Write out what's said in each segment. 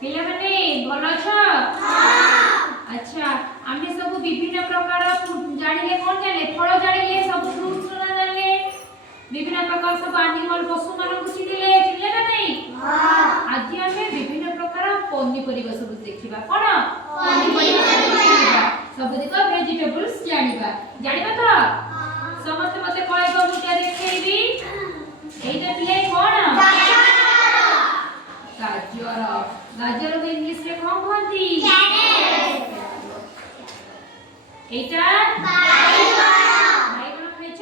पिला माने भल अछ अच्छा आमे सब विभिन्न प्रकार जानिले कोन जानिले फल जानिले सब फ्रूट्स ना जानिले विभिन्न प्रकार सब एनिमल पशु मानन को चिनिले चिनिले ना नहीं हां आज आमे विभिन्न प्रकार पनीपरिबा सब देखिबा कोन पनीपरिबा देखिबा सब देखो वेजिटेबल्स जानिबा जानिबा तो समस्त मते कहबो मुटा देखैबी एटा पिले कोन गाजर गाजर को इंग्लिश रे कोन कहंती कैरेट एटा बाइगन खाइछ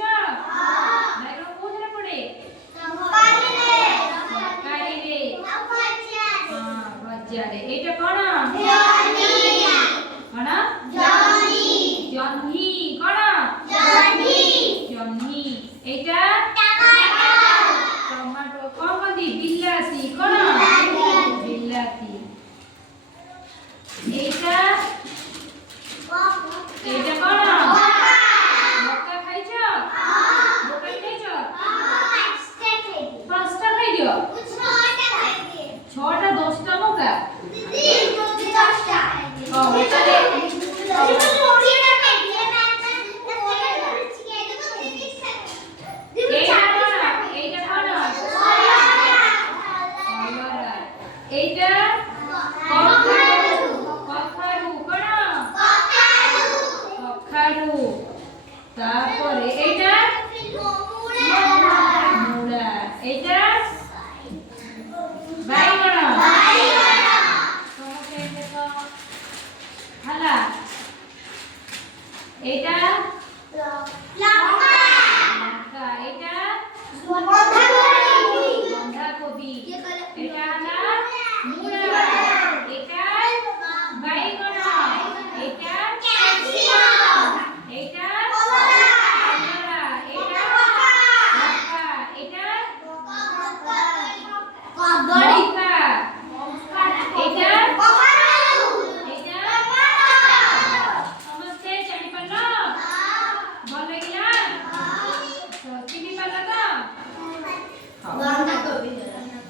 बाइगन कोथरे पड़े तरकारी रे हां भज्जा रे एटा कोन जॉनी जॉनी कोन जॉनी एटा टमाटो कोन कहंती बिलाती कोन बिलाती एटा एटा कोन मक्का खाइछ मक्का खाइछ पांचटा खाइ दियो छटा 10टा मक्का दीदी 10टा हां एटा